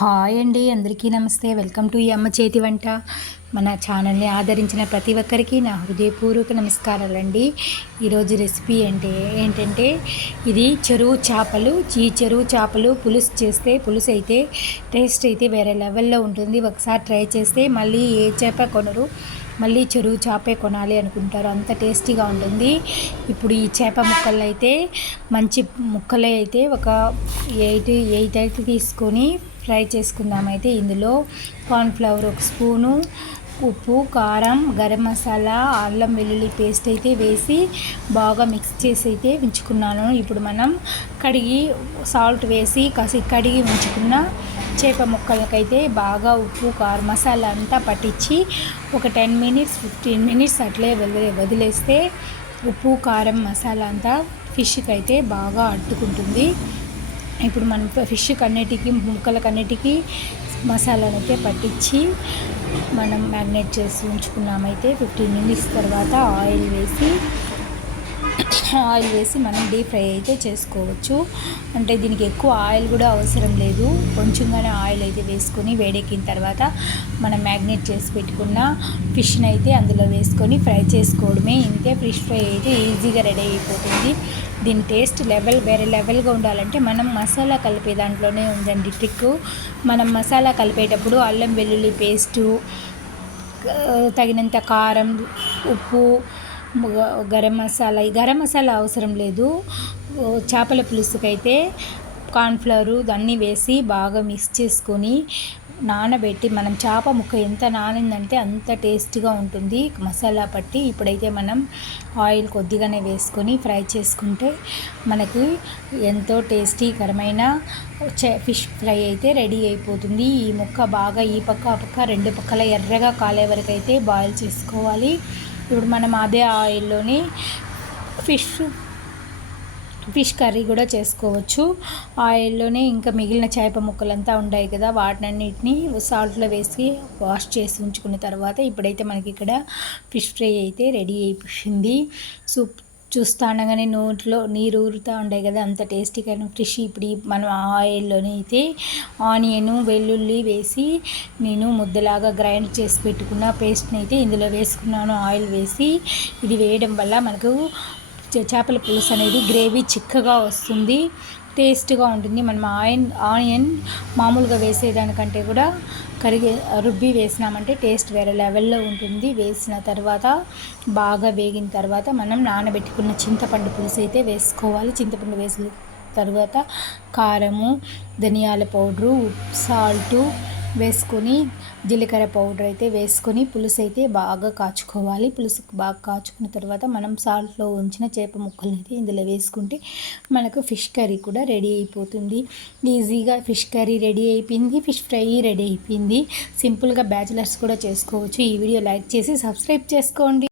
Hi అండి, అందరికీ నమస్తే. వెల్కమ్ టు ఈ అమ్మ చేతి వంట. మన ఛానల్ని ఆదరించిన ప్రతి ఒక్కరికి నా హృదయపూర్వక నమస్కారాలండి. ఈరోజు రెసిపీ ఏంటంటే ఇది చెరువు చేపలు. ఈ చెరువు చేపలు పులుసు చేస్తే పులుసు అయితే టేస్ట్ అయితే వేరే లెవెల్లో ఉంటుంది. ఒకసారి ట్రై చేస్తే మళ్ళీ ఏ చేప కొనరు, మళ్ళీ చెరువు చేపే కొనాలి అనుకుంటారు, అంత టేస్టీగా ఉంటుంది. ఇప్పుడు ఈ చేప ముక్కలు అయితే మంచి ముక్కలే అయితే ఒక 8 అయితే తీసుకొని ఫ్రై చేసుకుందామైతే. ఇందులో కార్న్ఫ్లవర్ 1 స్పూను, ఉప్పు, కారం, గరం మసాలా, అల్లం వెల్లుల్లి పేస్ట్ అయితే వేసి బాగా మిక్స్ చేసి అయితే ఉంచుకున్నాను. ఇప్పుడు మనం సాల్ట్ వేసి కడిగి ఉంచుకున్న చేప ముక్కలకైతే బాగా ఉప్పు, కారం, మసాలా అంతా పట్టించి ఒక 10-15 మినిట్స్ అట్లే వదిలేస్తే ఉప్పు, కారం, మసాలా అంతా ఫిష్కి అయితే బాగా అట్టుకుంటుంది. ఇప్పుడు మనం ఫిష్కి అన్నిటికీ ముక్కలకన్నిటికీ మసాలాను అయితే పట్టించి మనం మ్యారినేట్ చేసి ఉంచుకున్నామైతే. 15 మినిట్స్ తర్వాత ఆయిల్ వేసి మనం డీప్ ఫ్రై అయితే చేసుకోవచ్చు. అంటే దీనికి ఎక్కువ ఆయిల్ కూడా అవసరం లేదు, కొంచెంగానే ఆయిల్ అయితే వేసుకొని వేడెక్కిన తర్వాత మనం మ్యారినేట్ చేసి పెట్టుకున్న ఫిష్ని అయితే అందులో వేసుకొని ఫ్రై చేసుకోవడమే. ఇంతే, ఫిష్ ఫ్రై అయితే ఈజీగా రెడీ అయిపోతుంది. దీని టేస్ట్ వేరే లెవెల్గా ఉండాలంటే మనం మసాలా కలిపే దాంట్లోనే ఉందండి ట్రిక్. మనం మసాలా కలిపేటప్పుడు అల్లం వెల్లుల్లి పేస్టు, తగినంత కారం, ఉప్పు, గరం మసాలా అవసరం లేదు. చేపల పులుసుకైతే కార్న్ఫ్లవరు అన్నీ వేసి బాగా మిక్స్ చేసుకొని నానబెట్టి, మనం చేప ముక్క ఎంత నానిందంటే అంత టేస్ట్గా ఉంటుంది మసాలా పట్టి. ఇప్పుడైతే మనం ఆయిల్ కొద్దిగానే వేసుకొని ఫ్రై చేసుకుంటే మనకి ఎంతో టేస్టీకరమైన ఫిష్ ఫ్రై అయితే రెడీ అయిపోతుంది. ఈ ముక్క బాగా ఈ పక్క ఆ పక్క 2 పక్కల ఎర్రగా కాలే వరకు అయితే బాయిల్ చేసుకోవాలి. ఇప్పుడు మనం అదే ఆయిల్లోని ఫిష్ కర్రీ కూడా చేసుకోవచ్చు. ఆయిల్లోనే ఇంకా మిగిలిన చేప ముక్కలంతా ఉంటాయి కదా, వాటినన్నిటిని సాల్ట్లో వేసి వాష్ చేసి ఉంచుకున్న తర్వాత ఇప్పుడైతే మనకి ఇక్కడ ఫిష్ ఫ్రై అయితే రెడీ అయిపోయింది. చూస్తుండగానే నోట్లో నీరు ఊరుతూ ఉంటాయి కదా, అంత టేస్టీగా ఫిష్. ఇప్పుడు మనం ఆయిల్లోనే అయితే ఆనియను, వెల్లుల్లి వేసి నేను ముద్దలాగా గ్రైండ్ చేసి పెట్టుకున్న పేస్ట్ని అయితే ఇందులో వేసుకున్నాను. ఆయిల్ వేసి ఇది వేయడం వల్ల మనకు చేపల పులుసు అనేది గ్రేవీ చిక్కగా వస్తుంది, టేస్ట్గా ఉంటుంది. మనం ఆనియన్ మామూలుగా వేసేదానికంటే కూడా రుబ్బి వేసినామంటే టేస్ట్ వేరే లెవెల్లో ఉంటుంది. వేసిన తర్వాత బాగా వేగిన తర్వాత మనం నానబెట్టుకున్న చింతపండు పులుసు అయితే వేసుకోవాలి. చింతపండు వేసిన తర్వాత కారము, ధనియాల పౌడరు, సాల్టు వేసుకొని, జీలకర్ర పౌడర్ అయితే వేసుకొని పులుసు అయితే బాగా కాచుకోవాలి. పులుసు బాగా కాచుకున్న తర్వాత మనం సాల్ట్లో ఉంచిన చేప ముక్కల్ని అయితే ఇందులో వేసుకుంటే మనకు ఫిష్ కర్రీ కూడా రెడీ అయిపోతుంది. ఈజీగా ఫిష్ కర్రీ రెడీ అయిపోయింది, ఫిష్ ఫ్రై రెడీ అయిపోయింది. సింపుల్గా బ్యాచిలర్స్ కూడా చేసుకోవచ్చు. ఈ వీడియో లైక్ చేసి సబ్స్క్రైబ్ చేసుకోండి.